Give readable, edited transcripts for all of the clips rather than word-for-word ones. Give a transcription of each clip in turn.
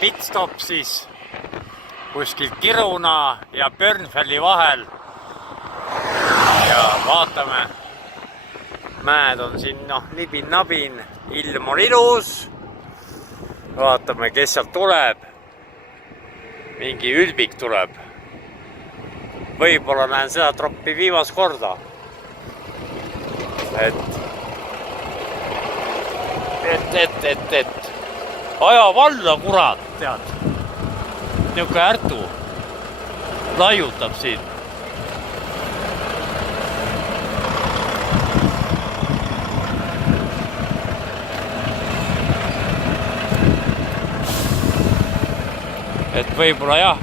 pitstop siis kuskil Kiruna ja Börnfelli vahel. Ja vaatame. Mäed on siin nibin-nabin. Ilm on ilus. Vaatame, kes sealt tuleb. Mingi ülbik tuleb. Võib-olla näen seda troppi viimast korda. Et. Aja valla, kurat, tead. Niuke ärtu laiutab siin. Et võib-olla jah,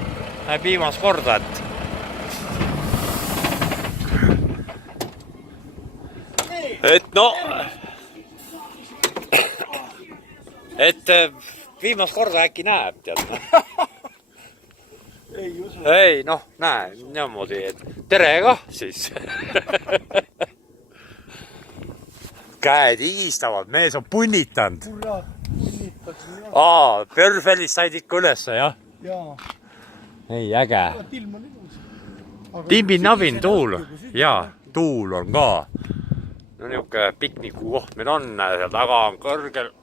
näeb viimast korda, et no, et viimast korda äkki näeb, tead. Ei, noh, näe, niimoodi, et tere kah siis. Käed higistavad, mees on punnitanud. Börnfellist said ikka ülesse, jah? Jaa. Ei, äge. Timbin-nabin tuul. Jaa, tuul on ka. No niuke pikniku koht meil on, seal taga on kõrgel.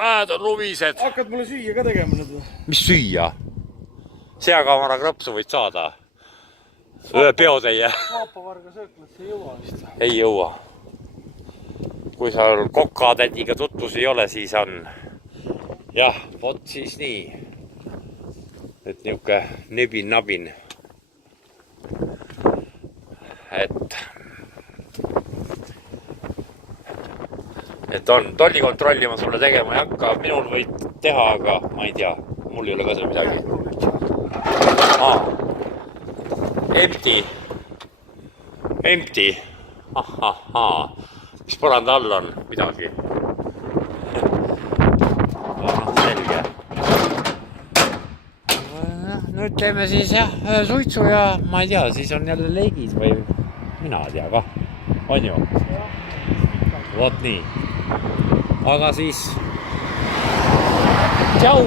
Mäed on lumised. Hakkad mulle süüa ka tegema nüüd? Mis süüa? Seakamara krõpsu võid saada. Ühe peotäie. Vaapavarga sööklasse ei jõua vist. Ei jõua. Kui sa kokatädiga tutvus ei ole, siis on. Jah, vot siis nii. Et niuke nebin-nabin. Et on tollikontrolli ma sulle tegema ei hakka. Minul võid teha, aga ma ei tea. Mul ei ole ka seal midagi. Empty. Mis põranda all on midagi? Selge. Nüüd teeme siis jah, suitsu ja ma ei tea, siis on jälle leigid või mina tea kah. On ju? Vot nii. Aga siis tšau!